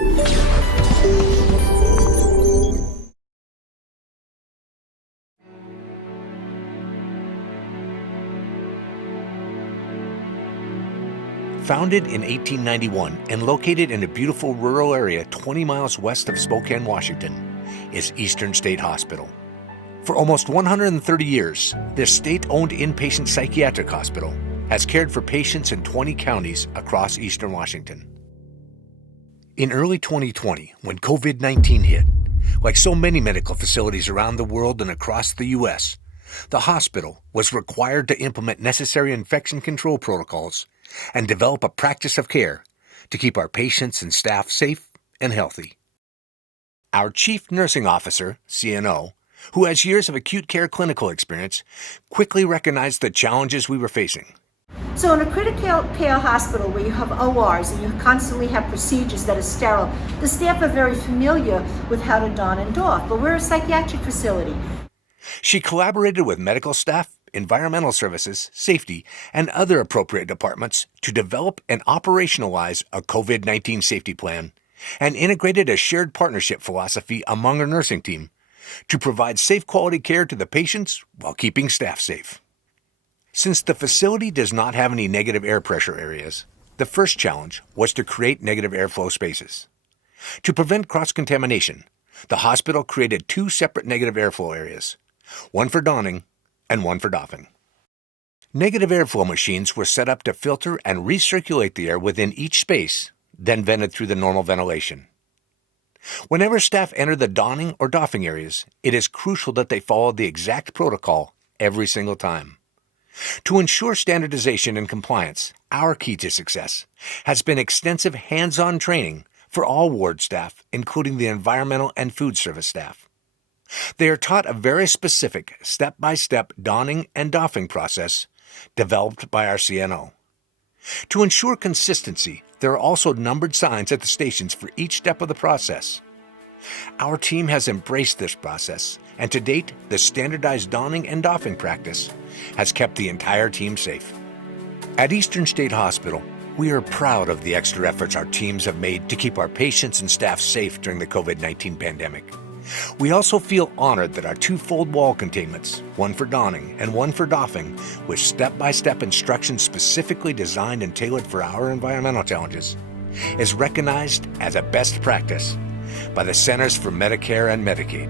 Founded in 1891 and located in a beautiful rural area 20 miles west of Spokane, Washington, is Eastern State Hospital. For almost 130 years, this state-owned inpatient psychiatric hospital has cared for patients in 20 counties across eastern Washington. In early 2020, when COVID-19 hit, like so many medical facilities around the world and across the U.S., the hospital was required to implement necessary infection control protocols and develop a practice of care to keep our patients and staff safe and healthy. Our Chief Nursing Officer, CNO, who has years of acute care clinical experience, quickly recognized the challenges we were facing. So in a critical care hospital where you have ORs and you constantly have procedures that are sterile, the staff are very familiar with how to don and doff, but we're a psychiatric facility. She collaborated with medical staff, environmental services, safety, and other appropriate departments to develop and operationalize a COVID-19 safety plan and integrated a shared partnership philosophy among her nursing team to provide safe quality care to the patients while keeping staff safe. Since the facility does not have any negative air pressure areas, the first challenge was to create negative airflow spaces. To prevent cross-contamination, the hospital created 2 separate negative airflow areas, one for donning and one for doffing. Negative airflow machines were set up to filter and recirculate the air within each space, then vented through the normal ventilation. Whenever staff enter the donning or doffing areas, it is crucial that they follow the exact protocol every single time. To ensure standardization and compliance, our key to success has been extensive hands-on training for all ward staff, including the environmental and food service staff. They are taught a very specific step-by-step donning and doffing process developed by our CNO. To ensure consistency, there are also numbered signs at the stations for each step of the process. Our team has embraced this process, and to date, the standardized donning and doffing practice has kept the entire team safe. At Eastern State Hospital, we are proud of the extra efforts our teams have made to keep our patients and staff safe during the COVID-19 pandemic. We also feel honored that our 2 fold wall containments, one for donning and one for doffing, with step-by-step instructions specifically designed and tailored for our environmental challenges, is recognized as a best practice by the Centers for Medicare and Medicaid.